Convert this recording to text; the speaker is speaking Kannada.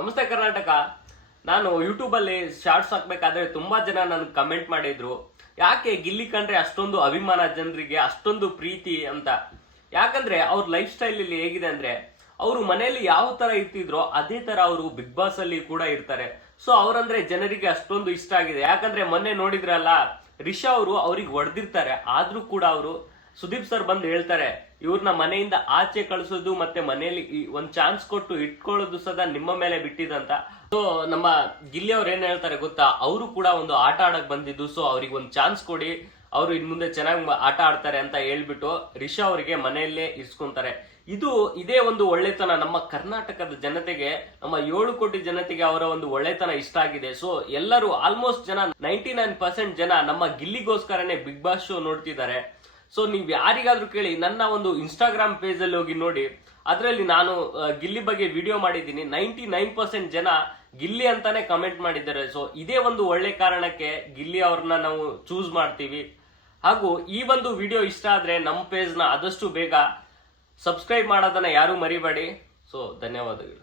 ನಮಸ್ತೆ ಕರ್ನಾಟಕ. ನಾನು ಯೂಟ್ಯೂಬ್ ಅಲ್ಲಿ ಶಾರ್ಟ್ಸ್ ಹಾಕ್ಬೇಕಾದ್ರೆ ತುಂಬಾ ಜನ ನನ್ಗೆ ಕಮೆಂಟ್ ಮಾಡಿದ್ರು, ಯಾಕೆ ಗಿಲ್ಲಿ ಕಂಡ್ರೆ ಅಷ್ಟೊಂದು ಅಭಿಮಾನ ಜನರಿಗೆ, ಅಷ್ಟೊಂದು ಪ್ರೀತಿ ಅಂತ. ಯಾಕಂದ್ರೆ ಅವ್ರ ಲೈಫ್ ಸ್ಟೈಲ್ ಇಲ್ಲಿ ಹೇಗಿದೆ ಅಂದ್ರೆ, ಅವರು ಮನೆಯಲ್ಲಿ ಯಾವ ತರ ಇರ್ತಿದ್ರೋ ಅದೇ ತರ ಅವರು ಬಿಗ್ ಬಾಸ್ ಅಲ್ಲಿ ಕೂಡ ಇರ್ತಾರೆ. ಸೊ ಅವ್ರಂದ್ರೆ ಜನರಿಗೆ ಅಷ್ಟೊಂದು ಇಷ್ಟ ಆಗಿದೆ. ಯಾಕಂದ್ರೆ ಮೊನ್ನೆ ನೋಡಿದ್ರಲ್ಲ, ರಿಷಾ ಅವರು ಅವ್ರಿಗೆ ಹೊಡೆದಿರ್ತಾರೆ, ಆದ್ರೂ ಕೂಡ ಅವರು ಸುದೀಪ್ ಸರ್ ಬಂದು ಹೇಳ್ತಾರೆ, ಇವ್ರನ್ನ ಮನೆಯಿಂದ ಆಚೆ ಕಳಿಸೋದು ಮತ್ತೆ ಮನೆಯಲ್ಲಿ ಒಂದ್ ಚಾನ್ಸ್ ಕೊಟ್ಟು ಇಟ್ಕೊಳ್ಳೋದು ಸದಾ ನಿಮ್ಮ ಮೇಲೆ ಬಿಟ್ಟಿದಂತ. ಸೊ ನಮ್ಮ ಗಿಲ್ಲಿ ಅವ್ರು ಏನ್ ಹೇಳ್ತಾರೆ ಗೊತ್ತಾ, ಅವರು ಕೂಡ ಒಂದು ಆಟ ಆಡಕ್ ಬಂದಿದ್ದು, ಸೊ ಅವ್ರಿಗೆ ಒಂದು ಚಾನ್ಸ್ ಕೊಡಿ, ಅವರು ಇನ್ ಮುಂದೆ ಚೆನ್ನಾಗಿ ಆಟ ಆಡ್ತಾರೆ ಅಂತ ಹೇಳ್ಬಿಟ್ಟು ರಿಷಾ ಅವರಿಗೆ ಮನೆಯಲ್ಲೇ ಇರ್ಸ್ಕೊಂತಾರೆ. ಇದೇ ಒಂದು ಒಳ್ಳೆತನ ನಮ್ಮ ಕರ್ನಾಟಕದ ಜನತೆಗೆ, ನಮ್ಮ 7 ಕೋಟಿ ಜನತೆಗೆ ಅವರ ಒಂದು ಒಳ್ಳೆತನ ಇಷ್ಟ ಆಗಿದೆ. ಸೊ ಎಲ್ಲರೂ ಆಲ್ಮೋಸ್ಟ್ ಜನ 99% ಜನ ನಮ್ಮ ಗಿಲ್ಲಿಗೋಸ್ಕರನೇ ಬಿಗ್ ಬಾಸ್ ಶೋ ನೋಡ್ತಿದ್ದಾರೆ. ಸೊ ನೀವ್ ಯಾರಿಗಾದ್ರೂ ಕೇಳಿ, ನನ್ನ ಒಂದು ಇನ್ಸ್ಟಾಗ್ರಾಮ್ ಪೇಜ್ ಅಲ್ಲಿ ಹೋಗಿ ನೋಡಿ, ಅದರಲ್ಲಿ ನಾನು ಗಿಲ್ಲಿ ಬಗ್ಗೆ ವಿಡಿಯೋ ಮಾಡಿದ್ದೀನಿ. 99% ಜನ ಗಿಲ್ಲಿ ಅಂತಾನೆ ಕಮೆಂಟ್ ಮಾಡಿದ್ದಾರೆ. ಸೊ ಇದೇ ಒಂದು ಒಳ್ಳೆ ಕಾರಣಕ್ಕೆ ಗಿಲ್ಲಿ ಅವ್ರನ್ನ ನಾವು ಚೂಸ್ ಮಾಡ್ತೀವಿ. ಹಾಗೂ ಈ ಒಂದು ವಿಡಿಯೋ ಇಷ್ಟ ಆದ್ರೆ ನಮ್ಮ ಪೇಜ್ ನ ಆದಷ್ಟು ಬೇಗ ಸಬ್ಸ್ಕ್ರೈಬ್ ಮಾಡೋದನ್ನ ಯಾರು ಮರಿಬೇಡಿ. ಸೊ ಧನ್ಯವಾದಗಳು.